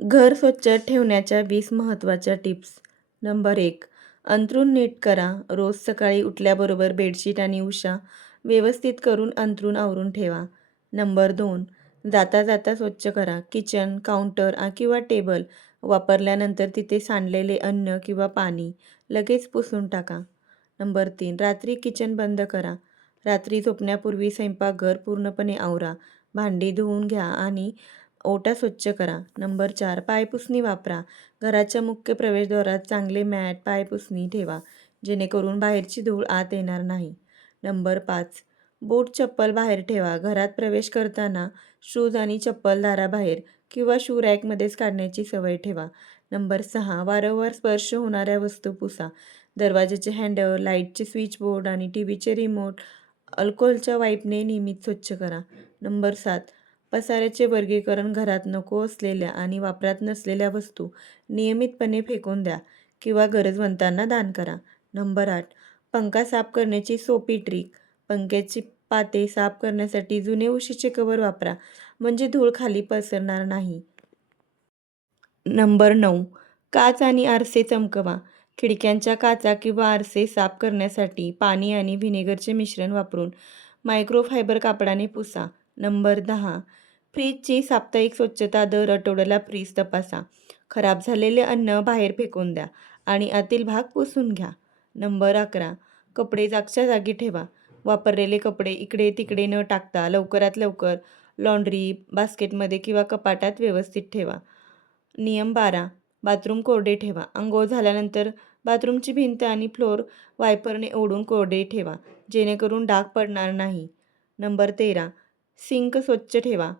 घर स्वच्छ ठेवण्याच्या 20 महत्त्वाच्या टिप्स. नंबर 1. अंथरूण नीट करा. रोज सकाळी उठल्याबरोबर बेडशीट आणि उशा व्यवस्थित करून अंथरूण आवरून ठेवा. नंबर 2. जाता जाता स्वच्छ करा. किचन, काउंटर किंवा टेबल वापरल्यानंतर तिथे सांडलेले अन्न किंवा पाणी लगेच पुसून टाका. नंबर 3. रात्री किचन बंद करा. रात्री झोपण्यापूर्वी स्वयंपाकघर पूर्णपणे आवरा. भांडी धुवून घ्या आणि ओटा स्वच्छ करा. नंबर 4. पायपुसणी वापरा. घराच्या मुख्य प्रवेशद्वारात चांगले मॅट पायपुसणी ठेवा, जेणेकरून बाहेरची धूळ आत येणार नाही. नंबर 5. बूट चप्पल बाहेर ठेवा. घरात प्रवेश करताना शूज आणि चप्पल दाराबाहेर किंवा शू रॅकमध्येच काढण्याची सवय ठेवा. नंबर 6. वारंवार स्पर्श होणाऱ्या वस्तू पुसा. दरवाजाचे हँडल, लाईटचे स्विचबोर्ड आणि टीव्हीचे रिमोट अल्कोहोलच्या वाईपने नियमित स्वच्छ करा. नंबर 7. पसाऱ्याचे वर्गीकरण. घरात नको असलेल्या आणि वापरात नसलेल्या वस्तू नियमितपणे फेकून द्या किंवा गरजवंतांना दान करा. नंबर 8. पंखा साफ करण्याची सोपी ट्रिक. पंख्याची पाते साफ करण्यासाठी जुने उशीचे कव्हर वापरा, म्हणजे धूळ खाली पसरणार नाही. नंबर 9. काच आणि आरसे चमकवा. खिडक्यांच्या काचा किंवा आरसे साफ करण्यासाठी पाणी आणि व्हिनेगरचे मिश्रण वापरून मायक्रोफायबर कापडाने पुसा. नंबर 10. फ्रीजची साप्ताहिक स्वच्छता. दर आठवड्याला फ्रीज तपासा. खराब झालेले अन्न बाहेर फेकून द्या आणि आतील भाग पुसून घ्या. नंबर 11. कपडे जागच्या जागी ठेवा. वापरलेले कपडे इकडे तिकडे न टाकता लवकरात लवकर लॉन्ड्री बास्केटमध्ये किंवा कपाटात व्यवस्थित ठेवा. नियम 12. बाथरूम कोरडे ठेवा. अंघोळ झाल्यानंतर बाथरूमची भिंत आणि फ्लोर वायपरने ओढून कोरडे ठेवा, जेणेकरून डाग पडणार नाही. नंबर 13. सिंक स्वच्छ ठेवा.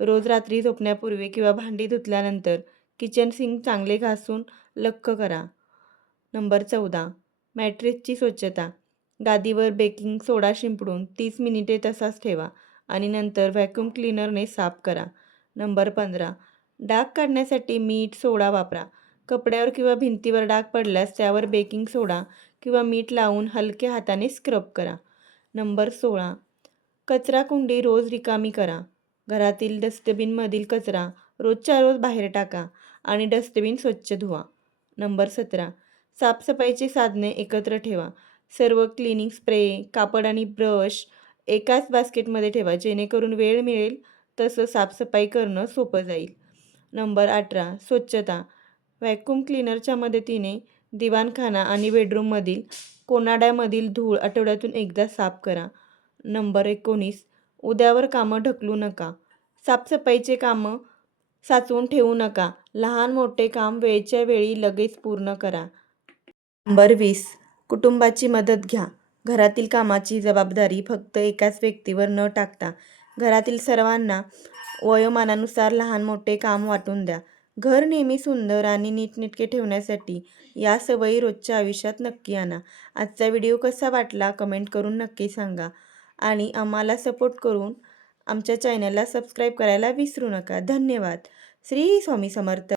रोज रात्री झोपण्यापूर्वी किंवा भांडी धुतल्यानंतर किचन सिंक चांगले घासून लख्ख करा. नंबर 14. मॅट्रेसची स्वच्छता. गादीवर बेकिंग सोडा शिंपडून 30 मिनिटे तसाच ठेवा आणि नंतर व्हॅक्यूम क्लीनरने साफ करा. नंबर 15. डाग काढण्यासाठी मीठ, सोडा वापरा. कपड्यावर किंवा भिंतीवर डाग पडल्यास त्यावर बेकिंग सोडा किंवा मीठ लावून हलक्या हाताने स्क्रब करा. नंबर 16. कचरा कुंडी रोज रिकामी करा. घरातील डस्टबिनमधील कचरा रोजच्या रोज बाहेर टाका आणि डस्टबिन स्वच्छ धुवा. नंबर 17. साफसफाईची साधने एकत्र ठेवा. सर्व क्लिनिंग स्प्रे, कापड आणि ब्रश एकाच बास्केटमध्ये ठेवा, जेणेकरून वेळ मिळेल तसं साफसफाई करणं सोपं जाईल. नंबर 18. स्वच्छता. व्हॅक्यूम क्लीनरच्या मदतीने दिवाणखाना आणि बेडरूममधील कोनाड्यामधील धूळ आठवड्यातून एकदा साफ करा. नंबर 19. उद्यावर कामं ढकलू नका. साफसफाईचे कामं साचवून ठेवू नका. लहान मोठे काम वेळच्या वेळी लगेच पूर्ण करा. नंबर 20. कुटुंबाची मदत घ्या. घरातील कामाची जबाबदारी फक्त एकाच व्यक्तीवर न टाकता घरातील सर्वांना वयोमानानुसार लहान मोठे काम वाटून द्या. घर नेहमी सुंदर आणि नीटनेटके ठेवण्यासाठी या सवयी रोजच्या आयुष्यात नक्की आणा. आजचा व्हिडिओ कसा वाटला कमेंट करून नक्की सांगा आणि आम्हाला सपोर्ट करून आमच्या चॅनलला सबस्क्राईब करायला विसरू नका. धन्यवाद. श्री स्वामी समर्थ.